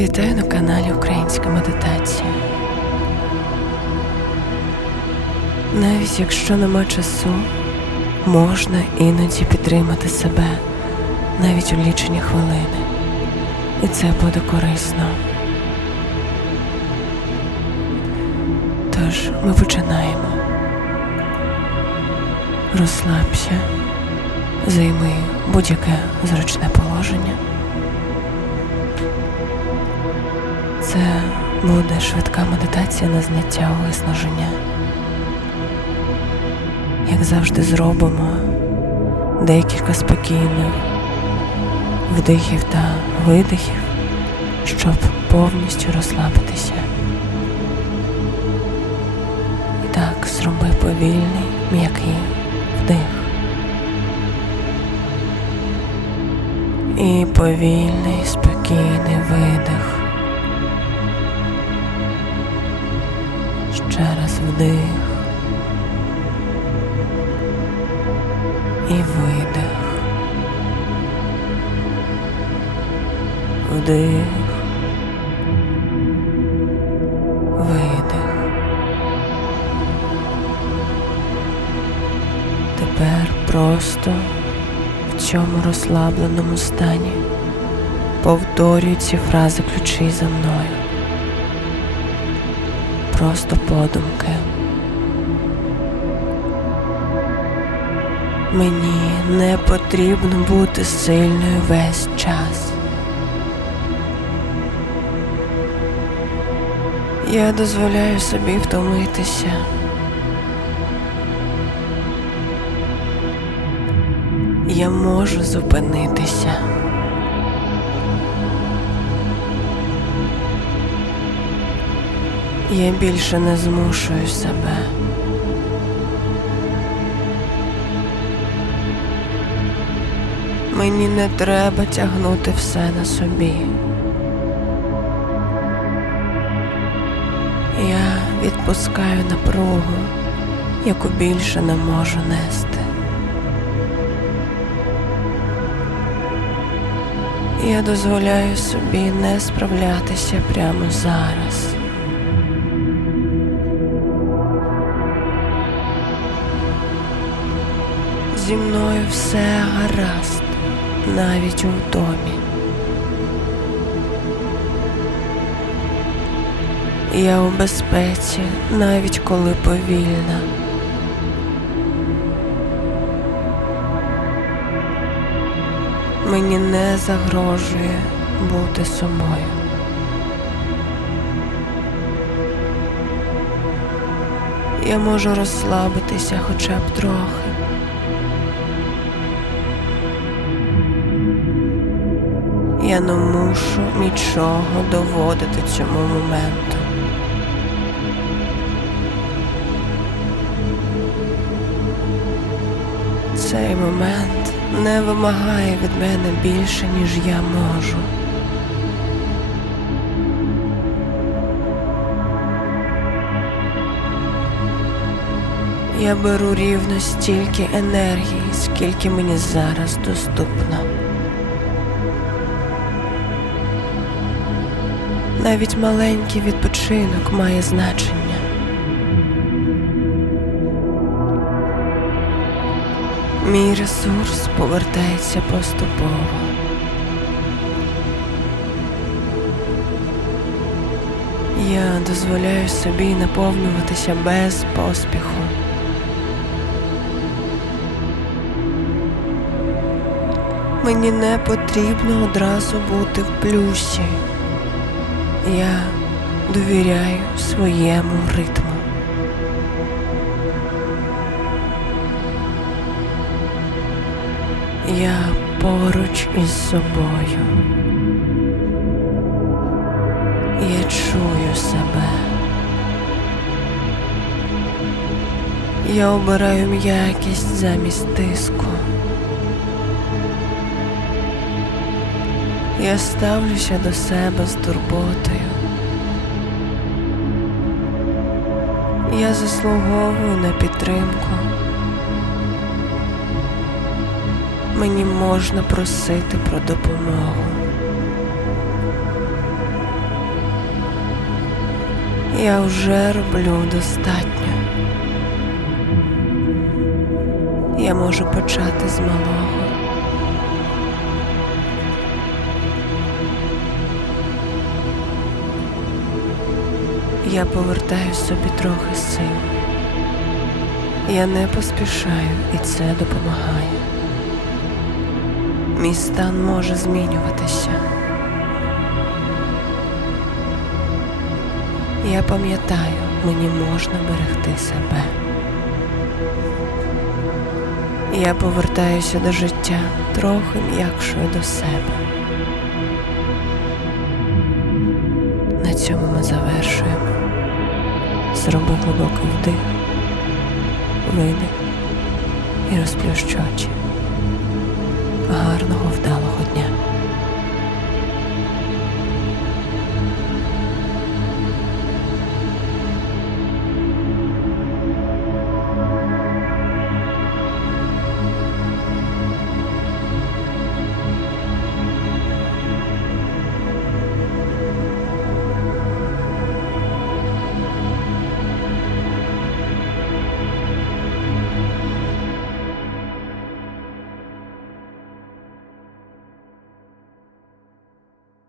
Вітаю на каналі Українська медитація. Навіть якщо нема часу, можна іноді підтримати себе навіть у лічені хвилини. І це буде корисно. Тож ми починаємо. Розслабся, займи будь-яке зручне положення. Це буде швидка медитація на зняття виснаження. Як завжди зробимо декілька спокійних вдихів та видихів, щоб повністю розслабитися. І так, зроби повільний, м'який вдих. І повільний, спокійний видих. Вдих і видих. Вдих. Видих. Тепер просто в цьому розслабленому стані повторюй ці фрази ключі за мною просто подумки. Мені не потрібно бути сильною весь час. Я дозволяю собі втомитися. Я можу зупинитися. Я більше не змушую себе. Мені не треба тягнути все на собі. Я відпускаю напругу, яку більше не можу нести. Я дозволяю собі не справлятися прямо зараз. Зі мною все гаразд, навіть у вдомі. Я у безпеці, навіть коли повільна. Мені не загрожує бути собою. Я можу розслабитися хоча б трохи. Я не мушу нічого доводити цьому моменту. Цей момент не вимагає від мене більше, ніж я можу. Я беру рівно стільки енергії, скільки мені зараз доступно. Навіть маленький відпочинок має значення. Мій ресурс повертається поступово. Я дозволяю собі наповнюватися без поспіху. Мені не потрібно одразу бути в плюсі. Я довіряю своєму ритму. Я поруч із собою. Я чую себе. Я обираю м'якість замість тиску. Я ставлюся до себе з турботою. Я заслуговую на підтримку. Мені можна просити про допомогу. Я вже роблю достатньо. Я можу почати з малого. Я повертаю собі трохи сил. Я не поспішаю, і це допомагає. Мій стан може змінюватися. Я пам'ятаю, мені можна берегти себе. Я повертаюся до життя трохи м'якшою до себе. На цьому ми завершуємо. Зроби глибокий вдих, видих і розплющ очі. Гарного вдалого.